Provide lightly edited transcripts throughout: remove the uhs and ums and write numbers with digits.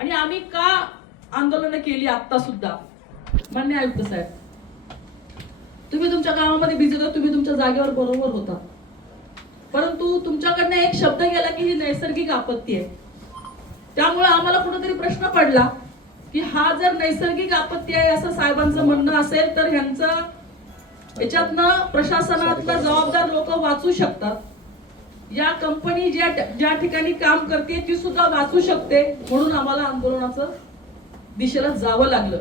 आणि आम्ही का आंदोलन केली आता सुद्धा. मान्य आयुक्त साहेब, तुम्ही तुमच्या कामामध्ये बिझी होता, तुम्ही तुमच्या जागेवर बरोबर होता, परंतु तुमच्याकडनं एक शब्द गेला की ही नैसर्गिक आपत्ती आहे. त्यामुळे आम्हाला कुठेतरी प्रश्न पडला की हा जर नैसर्गिक आपत्ती आहे असं साहेबांचं म्हणणं असेल तर ह्यांचं याच्यातनं प्रशासनातला जबाबदार लोक वाचू शकतात. या कंपनी ज्या ठिकाणी काम करते ती सुद्धा वाचू शकते, म्हणून आम्हाला आंदोलनाचं दिशेला जावं लागलं.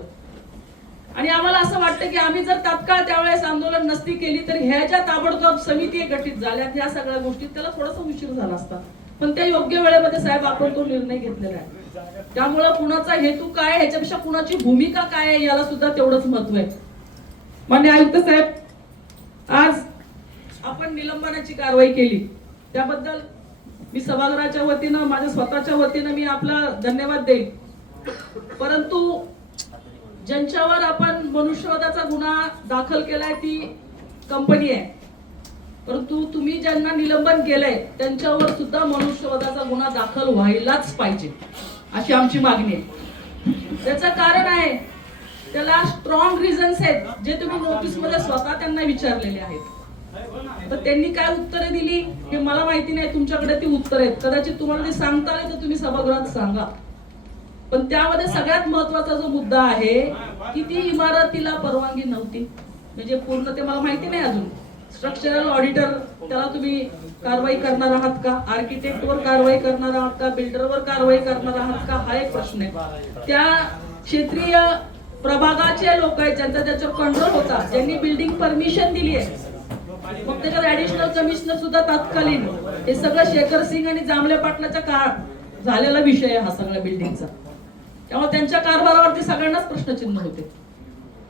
आणि आम्हाला असं वाटतं की आम्ही जर तात्काळ त्यावेळेस आंदोलन नसती केली तर ह्या ज्या ताबडतोब समिती गठीत झाल्या ह्या सगळ्या गोष्टी त्याला थोडासा उशीर झाला असता. पण त्या योग्य वेळेमध्ये साहेब आपण तो निर्णय घेतलेला आहे. त्यामुळे कुणाचा हेतू काय ह्याच्यापेक्षा कुणाची भूमिका काय आहे याला सुद्धा तेवढंच महत्व आहे. मान्य आयुक्त साहेब, आज आपण निलंबनाची कारवाई केली त्याबद्दल मी सभागृहाच्या वतीनं माझ्या स्वतःच्या वतीनं मी आपला धन्यवाद देईन. परंतु ज्यांच्यावर आपण मनुष्यवधाचा गुन्हा दाखल केलाय ती कंपनी आहे, परंतु तुम्ही ज्यांना निलंबन केलंय त्यांच्यावर सुद्धा मनुष्यवधाचा गुन्हा दाखल व्हायलाच पाहिजे अशी आमची मागणी आहे. त्याचं कारण आहे, त्याला स्ट्रॉंग रिझन्स आहेत जे तुम्ही नोटीस मध्ये स्वतः त्यांना विचारलेले आहेत. तर त्यांनी काय उत्तरे दिली हे मला माहिती नाही, तुमच्याकडे ती उत्तर आहेत, कदाचित तुम्हाला ते सांगता आले तर तुम्ही सभागृहात सांगा. पण त्यामध्ये सगळ्यात महत्वाचा जो मुद्दा आहे की ती इमारतीला परवानगी नव्हती, म्हणजे पूर्ण ते मला माहिती नाही अजून. स्ट्रक्चरल ऑडिटर त्याला तुम्ही कारवाई करणार आहात का, आर्किटेक्ट वर कारवाई करणार आहात का, बिल्डर वर कारवाई करणार आहात का, हा एक प्रश्न आहे. त्या क्षेत्रीय प्रभागाचे लोक आहेत ज्यांचा त्याच्यावर कंट्रोल होता, ज्यांनी बिल्डिंग परमिशन दिली आहे, मग त्याच्यात ऍडिशनल कमिशनर सुद्धा तात्कालीन, हे सगळं शेखर सिंग आणि जांभळे पाटलाच्या काळ झालेला विषय आहे हा सगळ्या बिल्डिंगचा. त्यामुळे त्यांच्या कारभारावरती सगळ्यांनाच प्रश्नचिन्ह होते.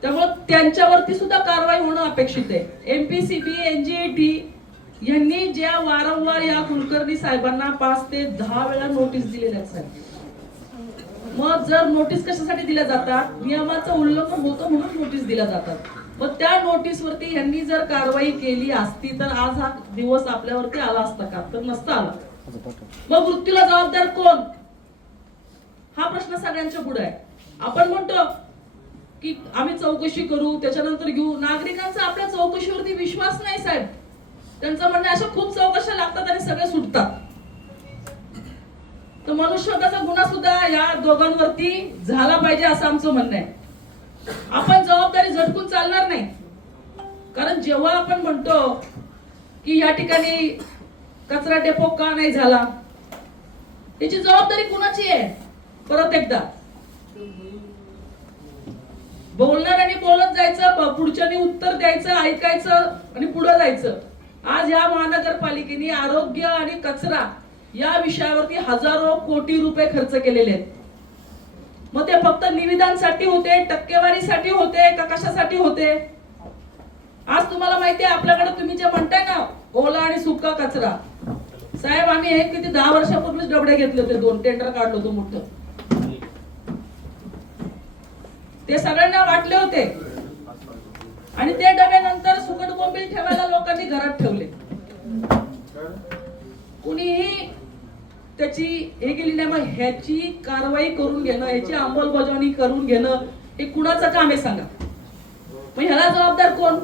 त्यामुळे त्यांच्यावरती सुद्धा कारवाई होणं अपेक्षित आहे. एमपीसीबी, एनजीटी यांनी ज्या वारंवार या कुलकर्णी साहेबांना 5 ते 10 वेळा नोटीस दिलेल्या आहेत. मग जर नोटीस कशासाठी दिल्या जातात, नियमाचं उल्लंघन होतं म्हणून नोटीस दिल्या जातात. मग त्या नोटीसवरती यांनी जर कारवाई केली असती तर आज हा दिवस आपल्यावरती आला असता का, तर नसता आला. मग मृत्यूला जबाबदार कोण हा प्रश्न सगळ्यांच्या पुढे आहे. आपण म्हणतो की आम्ही चौकशी करू त्याच्यानंतर घेऊ, नागरिकांचा आपल्या चौकशीवरती विश्वास नाही साहेब. त्यांचं म्हणणं अशा खूप चौकशा लागतात आणि सगळे सुटतात. तर मनुष्यवधाचा गुन्हा सुद्धा या दोघांवरती झाला पाहिजे असं आमचं म्हणणं आहे. आपण जबाबदारी झटकून चालणार नाही, कारण जेव्हा आपण म्हणतो की या ठिकाणी कचरा डेपो का नाही झाला, याची जबाबदारी कुणाची आहे. परत एकदा बोलणार आणि बोलत जायचं, पुढच्यानी उत्तर द्यायचं, ऐकायचं आणि पुढे जायचं. आज या महानगरपालिकेने आरोग्य आणि कचरा या विषयावरती हजारो कोटी रुपये खर्च केलेले आहेत. मग ते फक्त निविदांसाठी होते, टक्केवारीसाठी होते का कशासाठी होते. आज तुम्हाला माहिती आहे आपल्याकडे तुम्ही जे म्हणताय ना ओला आणि सुका कचरा, साहेब आम्ही हे किती 10 वर्षापूर्वीच डबडे घेतले होते, 2 टेंडर काढलं होतं मोठं, ते सगळ्यांना वाटले होते. आणि ते डबे नंतर सुकट बोंबील ठेवायला लोकांनी घरात ठेवले. कुणीही त्याची हे केली नाही. मग ह्याची कारवाई करून घेणं, ह्याची अंमलबजावणी करून घेणं हे कुणाचं काम आहे सांगा. मग ह्याला जबाबदार कोण.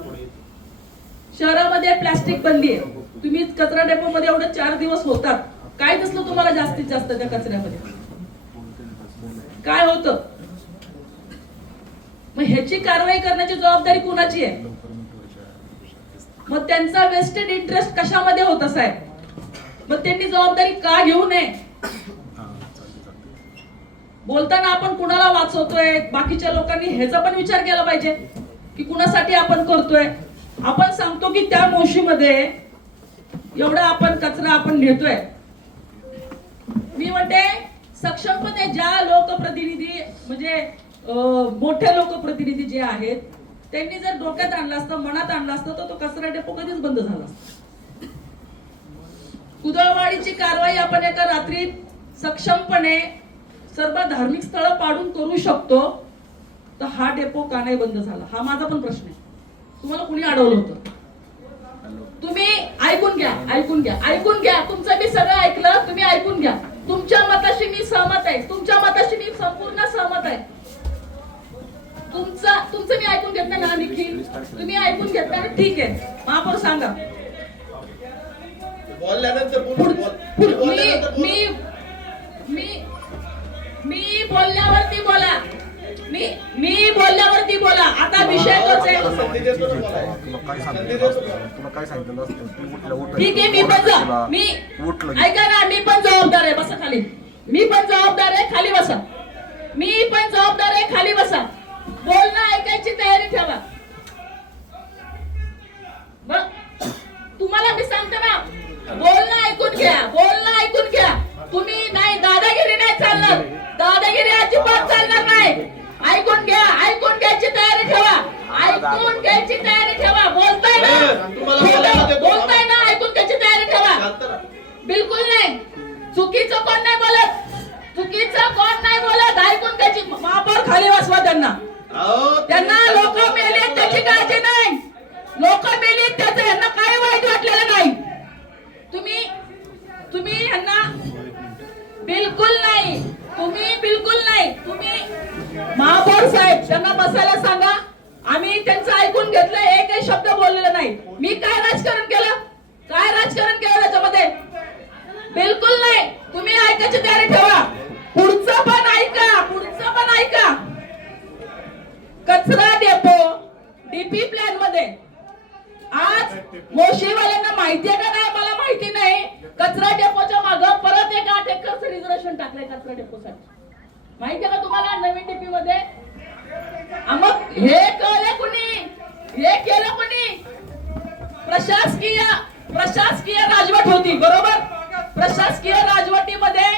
शहरामध्ये प्लास्टिक बंदी आहे, तुम्ही कचरा डेपो मध्ये एवढे 4 दिवस होतात, काय दिसलं तुम्हाला जास्तीत जास्त त्या कचऱ्यामध्ये काय होतं. मग ह्याची कारवाई करण्याची जबाबदारी कुणाची आहे. मग त्यांचा वेस्टेड इंटरेस्ट कशामध्ये होता साहेब. मग त्यांनी जबाबदारी का घेऊ नये. बोलताना आपण कुणाला वाचवतोय, बाकीच्या लोकांनी ह्याचा पण विचार केला पाहिजे की कुणासाठी आपण करतोय. आपण सांगतो की त्या मोशीमध्ये एवढा आपण कचरा आपण नेतोय. मी म्हणते सक्षमपणे ज्या लोकप्रतिनिधी म्हणजे मोठे लोकप्रतिनिधी जे आहेत त्यांनी जर डोक्यात आणलं असतं, मनात आणलं असतं तर तो कचरा डेपो कधीच बंद झाला असता. कुदळवाडीची कारवाई आपण एका रात्रीत सक्षमपणे सर्व धार्मिक स्थळं पाडून करू शकतो, तर हा डेपो का नाही बंद झाला हा माझा पण प्रश्न आहे. तुम्हाला कुणी अडवलं होतं. तुम्ही ऐकून घ्या, ऐकून घ्या, ऐकून घ्या. तुमचं मी सगळं ऐकलं, तुम्ही ऐकून घ्या. तुमच्या मताशी मी सहमत आहे, तुमच्या मताशी मी तुम्ही ऐकून घेतला ना, ठीक आहे. महापौर सांगा. मी बोलल्यावरती बोला. मी बोलल्यावरती बोला. आता विषय तोच आहे. ठीक आहे, मी पण ऐका ना, मी पण जबाबदार आहे. बसा खाली. मी पण जबाबदार आहे. खाली बसा. मी पण जबाबदार आहे. खाली बसा. बोलणं ऐकायची तयारी ठेवा. तुम्हाला मी सांगते ना, बोलणं ऐकून घ्या. बोलणं ऐकून घ्या. तुम्ही नाही, दादागिरी नाही चालणार. दादागिरी अजिबात चालणार नाही. ऐकून घ्या. ऐकून घ्यायची तयारी ठेवा. ऐकून घ्यायची तयारी ठेवा. बोलताय ना, बोलताय ना, ऐकून घ्यायची तयारी ठेवा. बिलकुल नाही. चुकीचं कोण नाही बोलत. चुकीचं कोण नाही बोलत. ऐकून घ्यायची. महापौर खाली बसवा त्यांना. त्यांना लोक मेले त्याची काळजी नाही. लोक मेली त्याचं यांना काही वाईट वाटलेलं नाही. तुम्ही यांना बिलकुल नाही. तुम्ही महापौर साहेब त्यांना बसायला सांगा. आम्ही त्यांचं ऐकून घेतलं. एकही शब्द बोललेला नाही. मी काय राजकारण केलं? काय राजकारण केलं त्याच्यामध्ये? बिलकुल नाही. तुम्ही ऐकायची तयारी ठेवा. पुढचं पण ऐका. कचरा डेपो डीपी प्लॅन मध्ये आज मोशीवाल्यांना माहिती आहे का नाही मला माहिती नाही. कचरा डेपोच्या मागं परत एक 8 एकरचं रिझर्वेशन टाकलंय कचरा डेपोसाठी. माहिती आहे का तुम्हाला नवीन डीपी मध्ये? मग हे केलं कोणी? प्रशासकीय राजवट होती, बरोबर? प्रशासकीय राजवटीमध्ये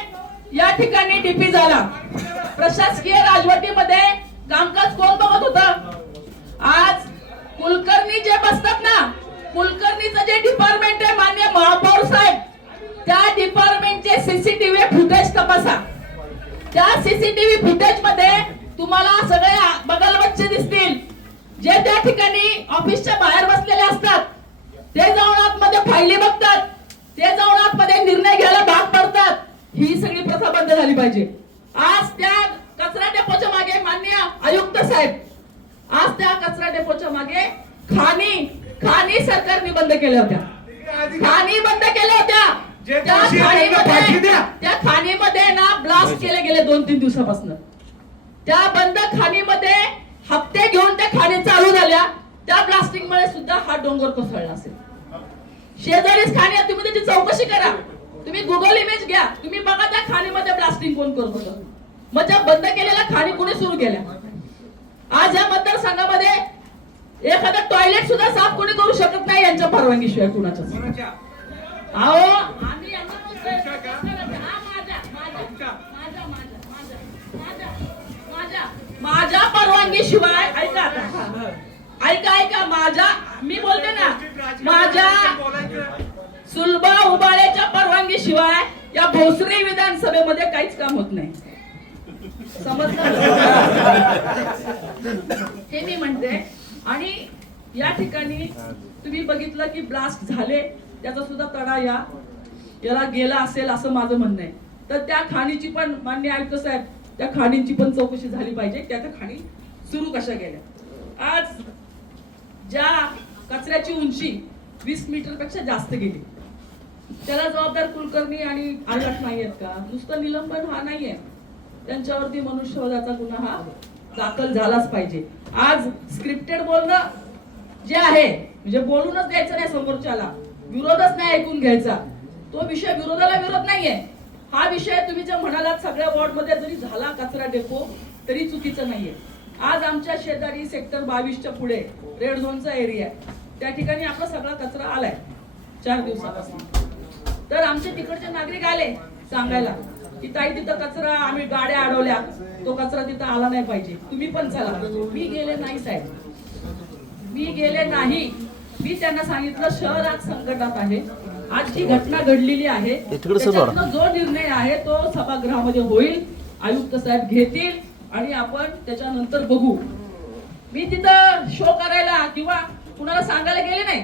या ठिकाणी डीपी झाला. प्रशासकीय राजवटीमध्ये कामकाज कोण बघत होतं? आज कुलकर्णी जे बसतात ना, कुलकर्णीचं जे डिपार्टमेंट आहे माननीय महापौर साहेब, त्या डिपार्टमेंटचे सीसीटीव्ही फुटेज तपासा. त्या सीसीटीव्ही फुटेज मध्ये तुम्हाला सगळे बगल बच्चे दिसतील. जे त्या ठिकाणी ऑफिसच्या बाहेर बसलेले असतात ते जाऊन आतमध्ये फायली बघतात. ते जाऊन आतमध्ये निर्णय घ्यायला भाग पडतात. ही सगळी प्रथा बंद झाली पाहिजे. आज त्या कचरा डेपोच्या मागे माननीय आयुक्त साहेब, आज त्या कचरा डेपोच्या मागे खाणी सरकारने बंद केल्या होत्या. त्या खाणीमध्ये ना ब्लास्ट केले गेले 2-3 दिवसापासून. त्या बंद खाणीमध्ये हप्ते घेऊन त्या खाणी चालू झाल्या. त्या ब्लास्टिंग मुळे सुद्धा हा डोंगर कोसळला असेल. शेजारीच खाणी आहे. तुम्ही त्याची चौकशी करा. तुम्ही गुगल इमेज घ्या. तुम्ही बघा त्या खाणीमध्ये ब्लास्टिंग कोण करत होतं. मग त्या बंद केलेल्या खाणी कोणी सुरू केल्या? आज या मतदारसंघामध्ये एखादा टॉयलेट सुद्धा साफ कोणी करू शकत नाही यांच्या परवानगीशिवाय. कुणाच्याच माझ्या परवानगीशिवाय. ऐका मी बोलते ना, माझ्या सुलभा उबाळेच्या परवानगीशिवाय या भोसरी विधानसभेमध्ये काहीच काम होत नाही. समजलं? हे मी म्हणते. आणि या ठिकाणी तुम्ही बघितलं की ब्लास्ट झाले, त्याचा सुद्धा तडा याला गेला असेल असं माझं म्हणणं आहे. तर त्या खाणीची पण माननीय आयुक्त साहेब, त्या खाणींची पण चौकशी झाली पाहिजे. त्या खाणी सुरू कशा गेल्या. आज ज्या कचऱ्याची उंची 20 मीटर पेक्षा जास्त गेली, त्याला जबाबदार कुलकर्णी आणि आयोजक नाही आहेत का? नुसतं निलंबन हा नाहीये, त्यांच्यावरती मनुष्यवधाचा गुन्हा हा दाखल झालाच पाहिजे. आज स्क्रिप्टेड बोलणं जे आहे, म्हणजे बोलूनच द्यायचं नाही समोरच्याला, विरोधच नाही ऐकून घ्यायचा, तो विषय विरोधाला विरोध नाहीये. हा विषय तुम्ही जे म्हणालात सगळ्या वॉर्ड मध्ये जरी झाला कचरा डेपो तरी चुकीचं नाहीये. आज आमच्या शेजारी सेक्टर 22च्या पुढे रेड झोनचा एरिया आहे, त्या ठिकाणी आपला सगळा कचरा आलाय 4 दिवसापासून. तर आमचे तिकडचे नागरिक आले सांगायला की ताई तिथं कचरा, आम्ही गाड्या अडवल्या, तो कचरा तिथं आला नाही पाहिजे, तुम्ही पण चला. मी गेले नाही साहेब, मी गेले नाही. मी त्यांना सांगितलं शहरात संकटात आहे, आज जी घटना घडलेली आहे त्याच्यातनं जो निर्णय आहे तो सभागृहामध्ये होईल, आयुक्त साहेब घेतील आणि आपण त्याच्यानंतर बघू. मी तिथं शो करायला किंवा कुणाला सांगायला गेले नाही.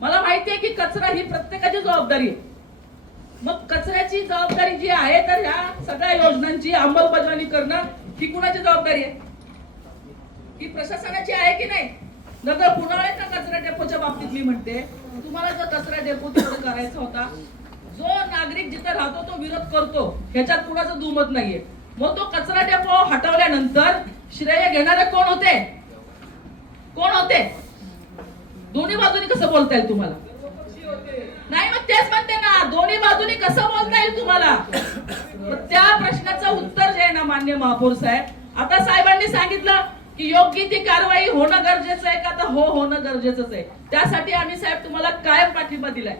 मला माहिती आहे की कचरा ही प्रत्येकाची जबाबदारी आहे. मग कचऱ्याची जबाबदारी जी आहे, तर ह्या सगळ्या योजनांची अंमलबजावणी करणं ही कुणाची जबाबदारी आहे? ही प्रशासनाची आहे की नाही? नगर पुनाळेच्या कचरा डेपोच्या बाबतीत मी म्हणते, तुम्हाला जर कचरा डेपो तिकडे करायचा होता, जो नागरिक जिथे राहतो तो विरोध करतो, ह्याच्यात कुणाचं दुमत नाहीये. मग तो कचरा डेपो हटवल्यानंतर श्रेय घेणारे कोण होते? कोण होते? दोन्ही बाजूनी कसं बोलता येईल तुम्हाला? नाही, मग तेच म्हणते ना, दोन्ही बाजूनी कसं बोलता येईल तुम्हाला? त्या प्रश्नाचं उत्तर जे आहे ना माननीय महापौर साहेब, आता साहेबांनी सांगितलं की योग्य ती कारवाई होणं गरजेचं आहे का? तर हो, होणं गरजेचंच आहे. त्यासाठी आम्ही साहेब तुम्हाला कायम पाठिंबा दिलाय.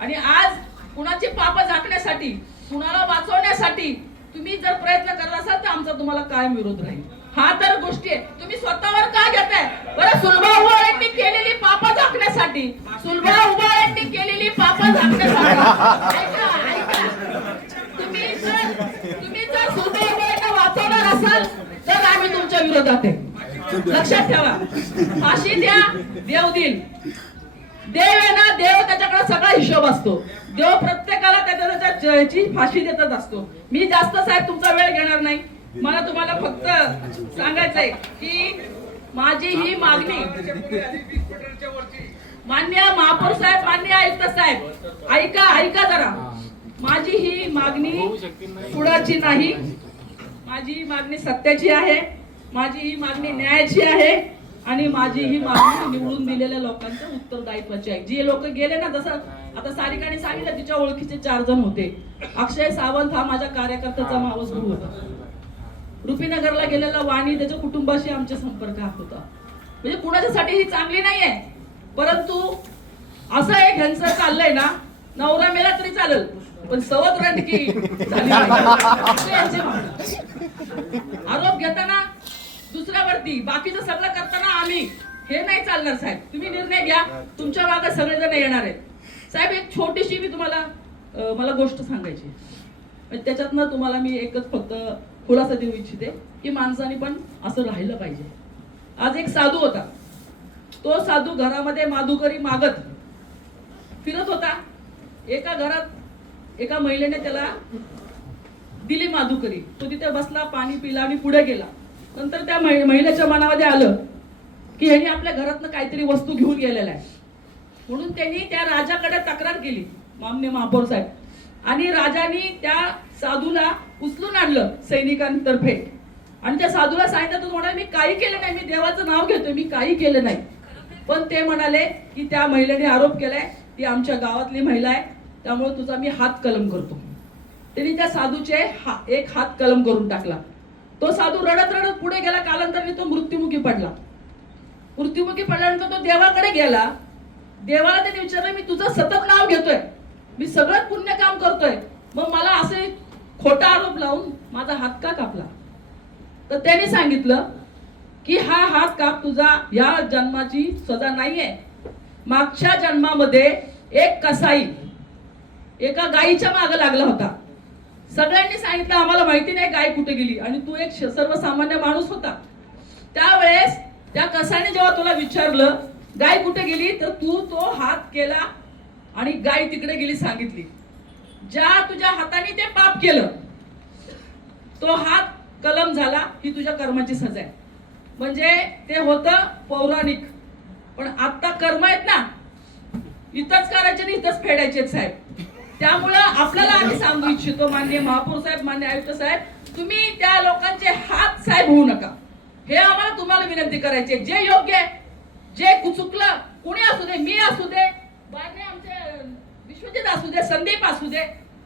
आणि आज कुणाची पापं झाकण्यासाठी, कुणाला वाचवण्यासाठी तुम्ही जर प्रयत्न करत असाल तर आमचा तुम्हाला कायम विरोध राहील. हा तर गोष्टी आहे. तुम्ही स्वतःवर का घेताय बरं? सुलभा उबाळेंनी केलेली पापं झाकण्यासाठी, सुलभा उबाळेंनी केलेली पापं झाकण्यासाठी तुम्ही जर सुलभा उबाळेंना वाचवणार असाल तर आम्ही तुमच्या विरोधात आहे. लक्षात ठेवा. फाशी द्या, देव देईल. देव आहे ना, देव त्याच्याकडे सगळा हिशोब असतो. देव प्रत्येकाला त्याची फाशी देतच असतो. मी जास्त साहेब तुमचा वेळ घेणार नाही. मला तुम्हाला फक्त सांगायचंय की माझी ही मागणी, माननीय महापौर साहेब, माननीय आयुक्त साहेब, ऐका जरा. माझी ही मागणी कुणाची नाही, माझी ही मागणी सत्याची आहे, माझी ही मागणी न्यायाची आहे आणि माझी ही मागणी निवडून दिलेल्या लोकांचं उत्तरदायित्वाची आहे. जे लोक गेले ना, जसं आता सारिकाने सांगितलं तिच्या ओळखीचे 4 जण होते. अक्षय सावंत हा माझ्या कार्यकर्त्याचा मावस भाऊ होता. रुपीनगरला गेलेला वाणी त्याच्या कुटुंबाशी आमच्या संपर्कात होता. म्हणजे कुणाच्यासाठी ही चांगली नाहीये, परंतु असं एक ह्यांचं चाललंय ना, नवरा मेला तरी चालेल पण सवत रंडकी झाली पाहिजे. आरोप घेताना दुसऱ्यावरती, बाकीचं सगळं करताना आम्ही, हे नाही चालणार साहेब. तुम्ही निर्णय घ्या, तुमच्या मागे सगळेजण येणार आहेत. साहेब एक छोटीशी मी तुम्हाला मला गोष्ट सांगायची, त्याच्यातनं तुम्हाला मी एकच फक्त खुलासा देऊ इच्छिते की माणसाने पण असं राहिलं पाहिजे. आज एक साधू होता. तो साधू घरामध्ये माधुकरी मागत फिरत होता. एका घरात एका महिलेने त्याला दिली माधुकरी. तो तिथे बसला, पाणी पिला आणि पुढे गेला. नंतर त्या महिलेच्या मनामध्ये आलं की ह्याने आपल्या घरातनं काहीतरी वस्तू घेऊन गेलेला आहे. म्हणून त्यांनी त्या राजाकडे तक्रार केली, माननीय महापौर साहेब. आणि राजाने त्या साधूला उचलून आणलं सैनिकांतर्फे. आणि त्या साधूला सांगितलं, तो म्हणाला मी काही केलं नाही, मी देवाचं नाव घेतोय, मी काही केलं नाही. पण ते म्हणाले की त्या महिलेने आरोप केलाय, ती आमच्या गावातली महिला आहे, त्यामुळे तुझा मी हात कलम करतो. त्यांनी त्या साधूचे एक हात कलम करून टाकला. तो साधू रडत रडत पुढे गेला. कालांतराने तो मृत्युमुखी पडला. मृत्युमुखी पडल्यानंतर तो देवाकडे गेला. देवाला त्याने विचारलं, मी तुझं सतत नाव घेतोय, मी सगळं पुण्य काम करतोय, मग मला असे खोटा आरोप लावून माझा हात का कापला? तर त्याने सांगितलं की हा हात काप तुझा या जन्माची सजा नाहीये. मागच्या जन्मामध्ये एक कसाई एका गायीच्या मागे लागला होता. सगळ्यांनी सांगितलं आम्हाला माहिती नाही गाय कुठे गेली, आणि तू एक सर्वसामान्य माणूस होता. त्यावेळेस त्या कसाईने जेव्हा तुला विचारलं गाय कुठे गेली, तर तू तो हात केला आणि गाय तिकडे गेली सांगितली. ज्या तुझ्या हाताने ते पाप केलं, तो हात कलम झाला, ही तुझ्या कर्माची सजा आहे. म्हणजे ते होतं पौराणिक, पण आता कर्म आहेत ना, इथंच करायचे आणि इथंच फेडायचे साहेब. त्यामुळं आपल्याला आम्ही सांगू इच्छितो, माननीय महापौर साहेब, माननीय आयुक्त साहेब, तुम्ही त्या लोकांचे हात साहेब होऊ नका. हे आम्हाला तुम्हाला विनंती करायची. जे योग्य आहे, जे चुकलं, कुणी असू दे, मी असू दे, बाकी आमचे विश्वजित असू दे, संदीप असू दे,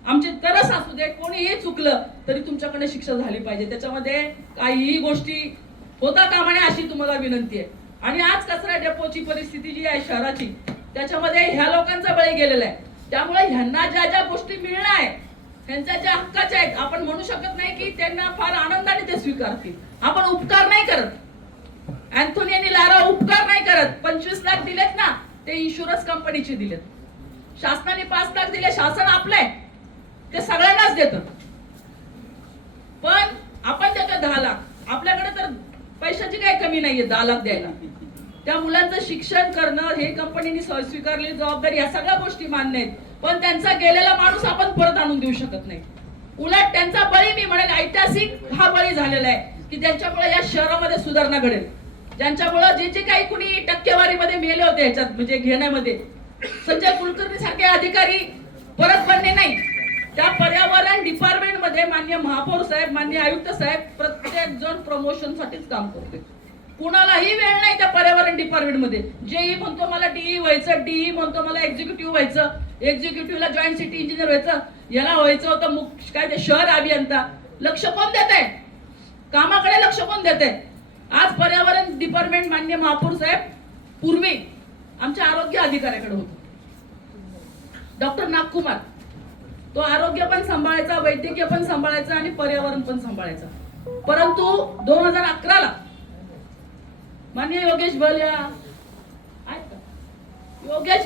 आमचे तरस असू दे, कोणीही चुकलं तरी तुमच्याकडे शिक्षा झाली पाहिजे. त्याच्यामध्ये काहीही गोष्टी होता कामा नये अशी तुम्हाला विनंती आहे. आणि आज कचरा डेपोची परिस्थिती जी आहे शहराची, त्याच्यामध्ये ह्या लोकांचा बळी गेलेला आहे. त्यामुळे ह्यांना ज्या ज्या गोष्टी मिळणार आहे, त्यांच्या ज्या हक्काच्या आहेत, आपण म्हणू शकत नाही की त्यांना फार आनंदाने ते स्वीकारतील. आपण उपकार नाही करत. अँथोनी आणि लारा उपकार नाही करत. 25 लाख दिलेत ना, ते इन्शुरन्स कंपनीचे दिलेत. शासनाने 5 लाख दिले, शासन आपलंय, ते सगळ्यांनाच देतं. पण आपण देतो 10 लाख. आपल्याकडे तर पैशाची काही कमी नाहीये 10 लाख द्यायला. त्या मुलांचं शिक्षण करणं हे कंपनीने स्वीकारलेली जबाबदारी, या सगळ्या गोष्टी मान्य आहेत. पण त्यांचा गेलेला माणूस आपण परत आणून देऊ शकत नाही. उलट त्यांचा बळी, मी म्हणेल ऐतिहासिक हा बळी झालेला आहे की त्यांच्यामुळे या शहरामध्ये सुधारणा घडेल. ज्यांच्यामुळं जे जे काही कुणी टक्केवारीमध्ये मेले होते ह्याच्यात म्हणजे घेण्यामध्ये, संजय कुलकर्णी सारखे अधिकारी परत बनले नाही. त्या पर्यावरण डिपार्टमेंट मध्ये माननीय महापौर साहेब, माननीय आयुक्त साहेब प्रत्येक जण प्रमोशन साठीच काम करते. कुणालाही वेळ नाही त्या पर्यावरण डिपार्टमेंट मध्ये. जेई म्हणतो मला डीई व्हायचं, डीई म्हणतो मला एक्झिक्युटिव्ह व्हायचं, एक्झिक्युटिव्हला जॉईंट सिटी इंजिनियर व्हायचं, याला व्हायचं होतं काय ते शहर अभियंता. लक्ष कोण देत आहे कामाकडे? लक्ष कोण देत आहे? आज पर्यावरण डिपार्टमेंट माननीय महापौर साहेब पूर्वी आमच्या आरोग्य अधिकाऱ्याकडे होतं, डॉक्टर नागकुमार. तो आरोग्य पण सांभाळायचा, वैद्यकीय पण सांभाळायचा आणि पर्यावरण पण सांभाळायचा. परंतु 2011ला माननीय योगेश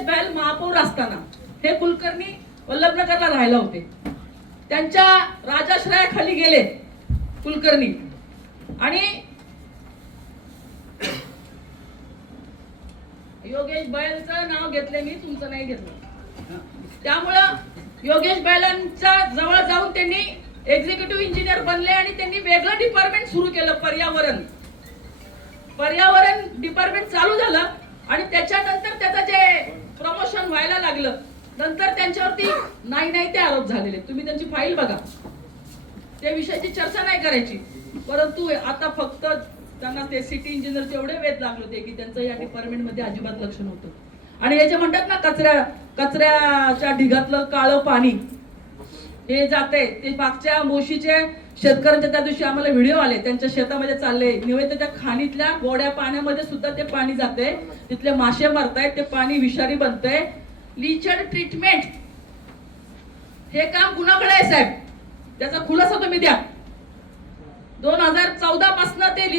बैल महापौर असताना हे कुलकर्णी वल्लभनगरला राहायला होते. त्यांच्या राजाश्रयाखाली गेले कुलकर्णी आणि योगेश बैलचं नाव घेतले मी, तुमचं नाही घेतलं. त्यामुळं योगेश बैलांच्या जवळ जाऊन त्यांनी एक्झिक्युटिव्ह इंजिनियर बनले आणि त्यांनी वेगळं डिपार्टमेंट सुरू केलं, पर्यावरण डिपार्टमेंट चालू झालं. आणि त्याच्यानंतर त्याचं जे प्रमोशन व्हायला लागलं, नंतर त्यांच्यावरती नाही ते आरोप झालेले. तुम्ही त्यांची फाईल बघा, त्या विषयाची चर्चा नाही करायची. परंतु आता फक्त त्यांना ते सिटी इंजिनियरचे एवढे वेध लागले होते की त्यांचं या डिपार्टमेंट मध्ये अजिबात लक्ष नव्हतं. आणि हे जे म्हणतात ना कचऱ्याच्या ढिगातलं काळं पाणी हे जाते, ते मागच्या मोशीचे शेतकऱ्यांच्या त्या दिवशी आम्हाला व्हिडिओ आले, त्यांच्या शेतामध्ये चालले निवेद, त्या खाणीतल्या गोड्या पाण्यामध्ये सुद्धा ते पाणी जाते, तिथले मासे मरतायत, ते पाणी विषारी बनतंय. लिचड ट्रीटमेंट हे काम कुणाकडे आहे साहेब? त्याचा खुलासा तुम्ही द्या. 2014 पासून ते